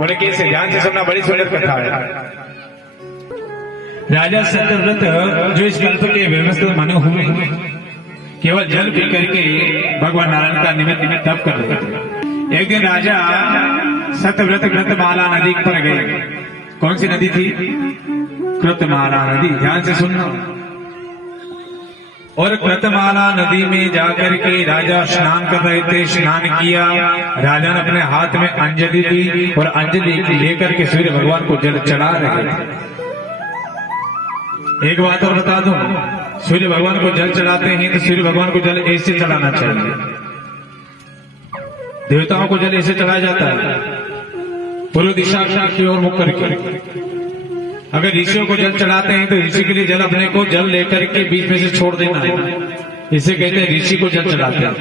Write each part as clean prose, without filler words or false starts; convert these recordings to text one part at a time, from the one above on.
बोले कैसे? ध्यान से सुनना, बड़ी सुंदर कथा है। राजा सत्यव्रत जो इस कल्प के व्यवस्थित माने हुए केवल जल पी करके भगवान नारायण का निमित्त तप कर रहे थे। एक दिन राजा सत्यव्रत कृतमाला नदी पर गए। कौन सी नदी थी? कृतमाला नदी। ध्यान से सुनना। और कृतमाला नदी में जाकर के राजा स्नान कर रहे थे। स्नान किया, राजा ने अपने हाथ में अंजलि ली और अंजलि लेकर के सूर्य भगवान को जल चढ़ा रहे थे। एक बात और बता दूं, सूर्य भगवान को जल चढ़ाते हैं तो सूर्य भगवान को जल ऐसे चढ़ाना चाहिए। देवताओं को जल ऐसे चढ़ाया जाता है, पूर्व दिशा की ओर मुख करके। अगर ऋषियों को जल चढ़ाते हैं तो ऋषि के लिए जल अपने को जल लेकर के बीच में से छोड़ देना है। इसे कहते हैं ऋषि को जल चढ़ाते हैं।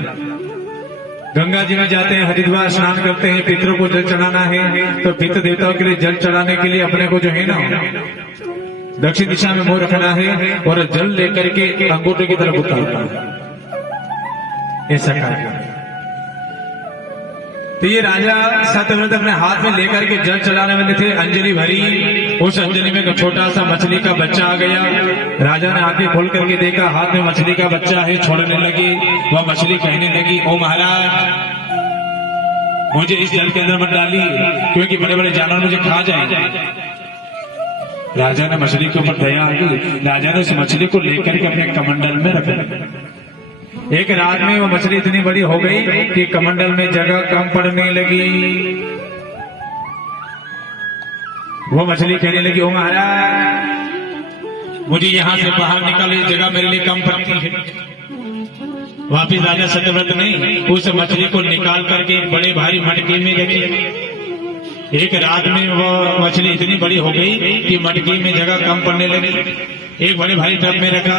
गंगा जी में जाते हैं, हरिद्वार स्नान करते हैं, पितरों को जल चढ़ाना है तो पितृ देवताओं के लिए जल चढ़ाने के लिए अपने को जो है ना दक्षिण दिशा में मुंह रखना है और जल लेकर के अंगूठे की तरफ उतारना है। ऐसा करना। तो ये राजा सत्यव्रत अपने हाथ में लेकर के जल चढ़ाने वाले थे। अंजलि भरी, उस अंजलि में एक छोटा सा मछली का बच्चा आ गया। राजा ने आंखें खोल करके देखा, हाथ में मछली का बच्चा है। छोड़ने लगे, वह मछली कहने लगी, ओ महाराज, मुझे इस जल के अंदर मत डालिए क्योंकि बड़े बड़े जानवर मुझे खा जाएंगे। राजा ने मछली के ऊपर दया आ गई। राजा ने उस मछली को लेकर के अपने कमंडल में रखा। एक रात में वो मछली इतनी बड़ी हो गई कि कमंडल में जगह कम पड़ने लगी। वो मछली कहने लगी, ओ महाराज, मुझे यहां से बाहर निकाले, जगह मेरे लिए कम पड़ती है। वापिस राजा सत्यव्रत ने उस मछली को निकाल करके एक बड़े भारी मटके में रखी। एक रात में वो मछली इतनी बड़ी हो गई कि मटकी में जगह कम पड़ने लगी। एक बड़े भारी टब में रखा,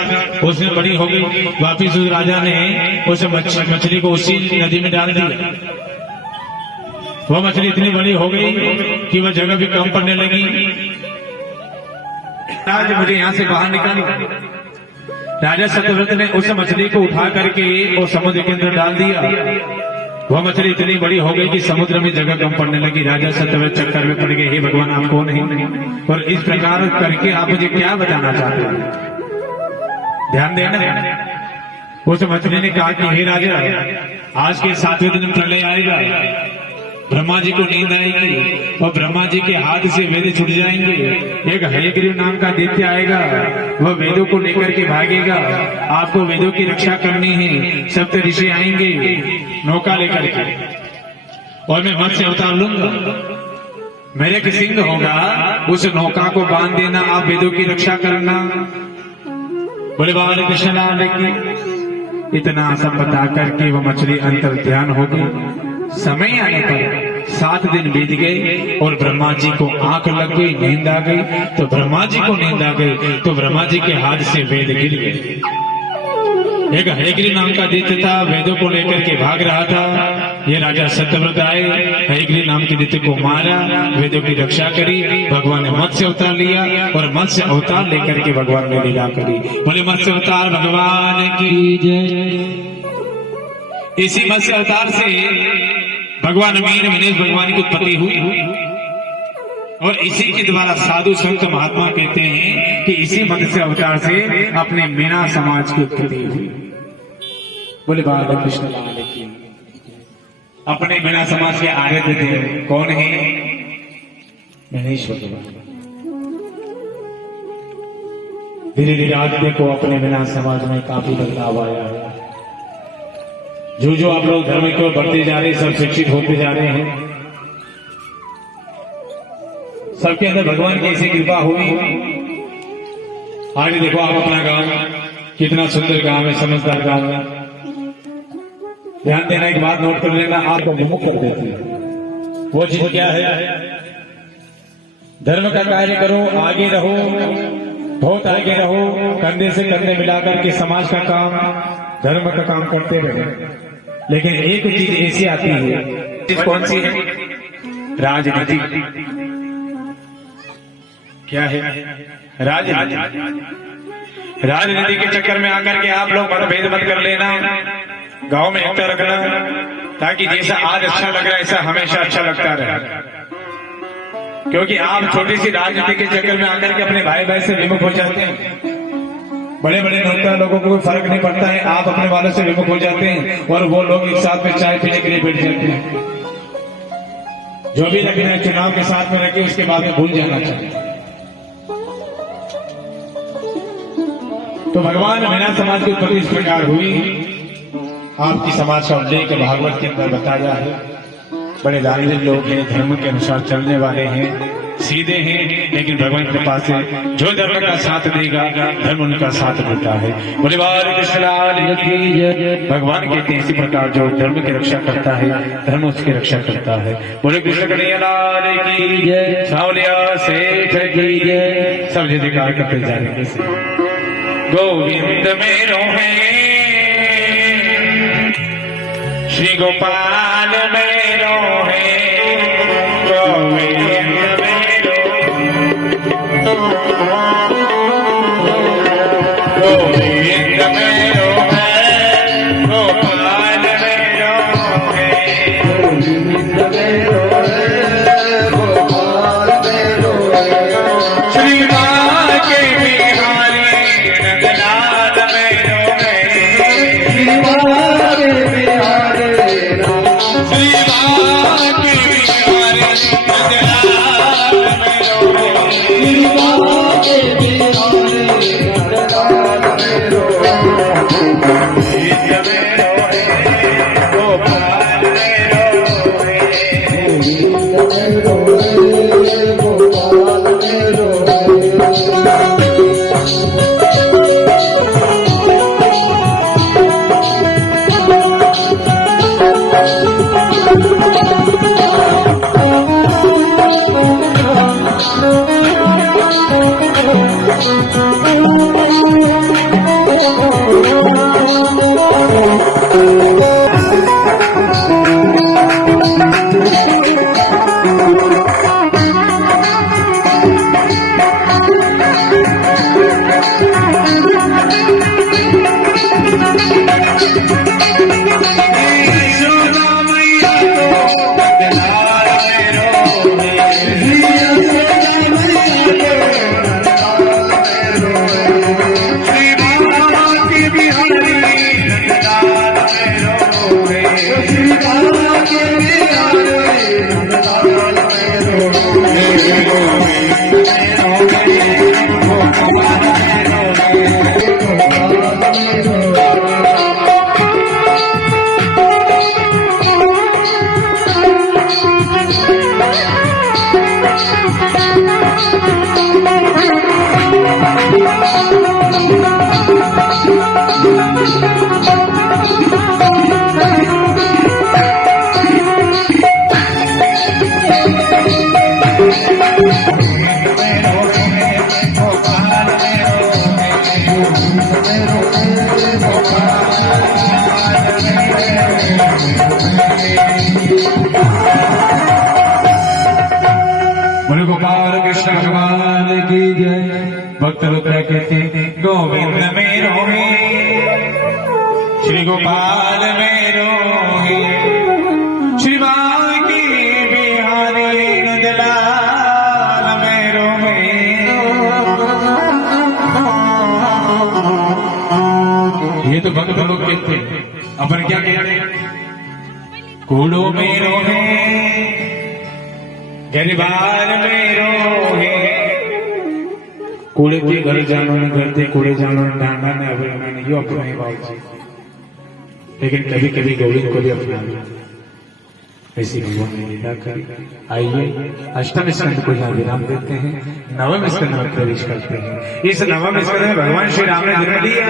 उसमें बड़ी हो गई। वापिस उस राजा ने उस मछली को उसी नदी में डाल दिया। वो मछली इतनी बड़ी हो गई कि वह जगह भी कम पड़ने लगी। आज मुझे यहाँ से बाहर निकालो। राजा सत्यव्रत ने उस मछली को उठा करके वो समुद्र के अंदर डाल दिया। वह मछली इतनी बड़ी हो गई कि समुद्र में जगह कम पड़ने लगी। राजा सत्यव्रत चक्कर में पड़ गए, हे भगवान आप कौन हैं और इस प्रकार करके आप मुझे क्या बताना चाहते हैं? ध्यान देना। उस मछली ने कहा कि हे राजा, आज के 7वें दिन प्रलय आएगा, ब्रह्मा जी को नींद आएगी और ब्रह्मा जी के हाथ से वेद छूट जाएंगे। एक हयग्रीव नाम का दैत्य आएगा, वह वेदों को लेकर के भागेगा। आपको वेदों की रक्षा करनी है। सप्त ऋषि आएंगे नौका लेकर के और मैं मत्स्य अवतार लूंगा। मेरे एक सिंह होगा, उस नौका को बांध देना, आप वेदों की रक्षा करना। बोले बाबा कृष्ण लाल की। इतना सब बता करके वो मछली अंतर ध्यान हो गई। समय आने पर 7 दिन बीत गए और ब्रह्मा जी को आंख लग गई, नींद आ गई। तो ब्रह्मा जी को नींद आ गई तो ब्रह्मा जी के हाथ से वेद गिर गए। एक हयग्रीव नाम का दैत्य था, वेदों को लेकर के भाग रहा था। ये राजा सत्यव्रत आए, हयग्रीव नाम के दैत्य को मारा, वेदों की रक्षा करी। भगवान ने मत्स्य अवतार लिया और मत्स्य अवतार लेकर के भगवान ने लीला करी। बोले मत्स्य अवतार भगवान की जय। इसी मत्स्य अवतार से भगवान मीन मनीष भगवान की उत्पत्ति हुई और इसी के द्वारा साधु संत महात्मा कहते हैं कि इसी मत्स्य अवतार से अपने मीना समाज की उत्पत्ति हुई। बोले बाबा कृष्ण लाल की। अपने मीना समाज के आराध्य थे। कौन है? मनीष भगवान। धीरे धीरे आज देखो अपने मीना समाज में काफी बदलाव आया है। जो जो आप लोग धर्म की ओर बढ़ते जा रहे हैं, सब शिक्षित होते जा रहे हैं। सबके अंदर भगवान की ऐसी कृपा हुई। आज देखो आप अपना गांव कितना सुंदर गांव है, समझदार गांव है। ध्यान देना, एक बात नोट कर लेना, आपको विमुख कर देती है। वो चीज क्या है? धर्म का कार्य करो, आगे रहो, बहुत आगे रहो, कंधे से कंधे मिलाकर के समाज का काम, धर्म का काम करते रहे। लेकिन एक चीज ऐसी आती है, चीज कौन सी है? राजनीति। क्या है? राजनीति। राजनीति के चक्कर में आकर के आप लोग मतभेद मत कर लेना। गांव में एकता रखना ताकि जैसा आज अच्छा लग रहा है ऐसा हमेशा अच्छा लगता रहे। क्योंकि आप छोटी सी राजनीति के चक्कर में आकर के अपने भाई भाई से विमुख हो जाते हैं। बड़े बड़े नेता लोगों को कोई फर्क नहीं पड़ता है, आप अपने वालों से विमुख हो जाते हैं और वो लोग एक साथ में चाय पीने के लिए बैठ जाते हैं। जो भी रखना है चुनाव के साथ में रखे, उसके बाद में भूल जाना चाहिए। तो भगवान मीना समाज की उत्पत्ति इस प्रकार हुई। आपकी समाज का उल्लेख भागवत के अंदर बताया है। बड़े धार्मिक लोग हैं, धर्म के अनुसार चलने वाले हैं, सीधे हैं, लेकिन भगवान के पास से जो धर्म का साथ देगा धर्म उनका साथ देता है। बोले भगवान कहते हैं इसी प्रकार जो धर्म की रक्षा करता है धर्म उसकी रक्षा करता है। बोले कृष्ण कन्हैया लाल की जय, सावलिया सेठ की जय। सब जयकार करते जा रहे हैं। गोविंद मेरो है श्री गोपाल मेरो है, गोविंद मेरो गोविंद मेरो है, गोपाल मेरो है, गोविंद मेरो है, गोपाल मेरो है। श्री माँ के बिहारी नंदलाल मेरो है, श्री माँ के बिहारी, श्री माँ के बिहारी नंदलाल मेरो है, श्री माँ के बिहारी नंदलाल मेरो है। गोविंद मेरो है, गोपाल मेरो है, गोविंद मेरो है, गोपाल मेरो है। बोले गोपाल कृष्ण भगवान की जय। भक्त लोग कहते हैं गोविंद मेरो है, श्री गोपाल मेरो है, श्री माँ की बिहारी नंदलाल मेरो है। ये तो भक्त लोग कहते हैं, अपन क्या कहते हैं? कूड़ो मेरो है, गरीबार मेरो है। कूड़े के घर जानो न करते, कूड़े जानो न डांडा न अभी मैंने यो अपनाए बाबू, लेकिन कभी कभी गोविंद को भी अपना लिया। ऐसी भगवान ने लीला कर। आइए अष्टम स्कंद को यहाँ विराम देते हैं, नवम स्कंद में प्रवेश करते हैं। इस नवम स्कंद में भगवान श्री राम ने जन्म लिया।